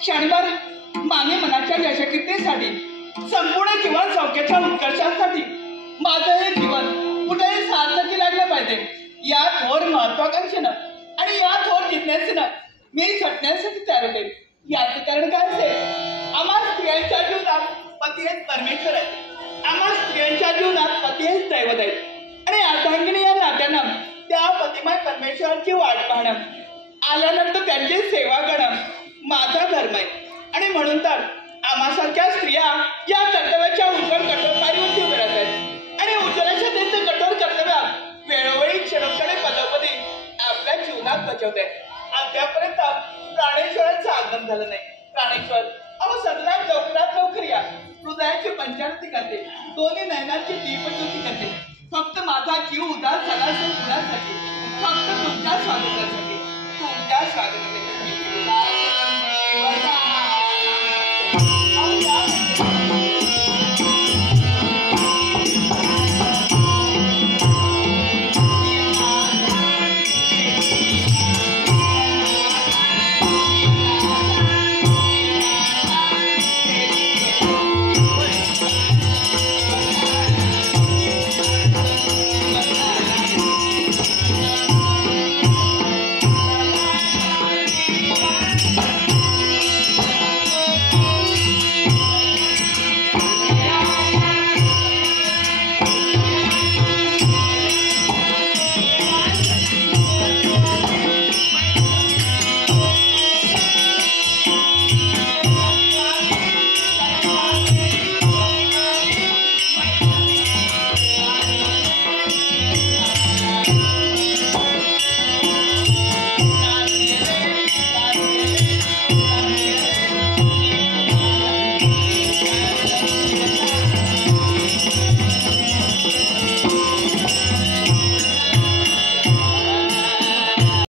क्षणभर माने मनाच्या यशकीर्तीसाठी संपूर्ण जीवन सौख्याच्या उत्कर्षासाठी माझं हे जीवन कुठेही सार्थकी लागलं पाहिजे या थोर महत्वाकांक्षेनं आणि या थोर जिज्ञासेनं मी झटण्यासाठी तयार होते. याचं कारण काय असेल? आम्हा स्त्रियांच्या जीवनात पती हेच परमेश्वर आहे. आम्हा स्त्रियांच्या जीवनात पती हेच दैवत आहे आणि अर्धांगिनी या नात्यानं त्या पतिमय परमेश्वराची वाट पाहणं आल्यानंतर त्यांची सेवा करणं माझा धर्म आहे. आणि म्हणून तर आम्हासारख्या स्त्रिया या कर्तव्याच्या उज्ज्वल कठोरपारीवरती उभे राहत आहेत आणि उज्ज्वलाच्या त्यांचं कठोर कर्तव्य वेळोवेळी क्षणोक्षणी पदोपदी आपल्या जीवनात बजावत आहेत. अद्यापर्यंत प्राणेश्वराचं आगमन झालं नाही. प्राणेश्वर अहो सदनात लवकरात लवकर या. हृदयाची पंचारती करते, दोन्ही नयनांची दीपज्योती करते. फक्त माझा जीव उदास झाला असेल कुणासाठी, फक्त तुमच्या स्वागतासाठी, तुमच्या स्वागतासाठी.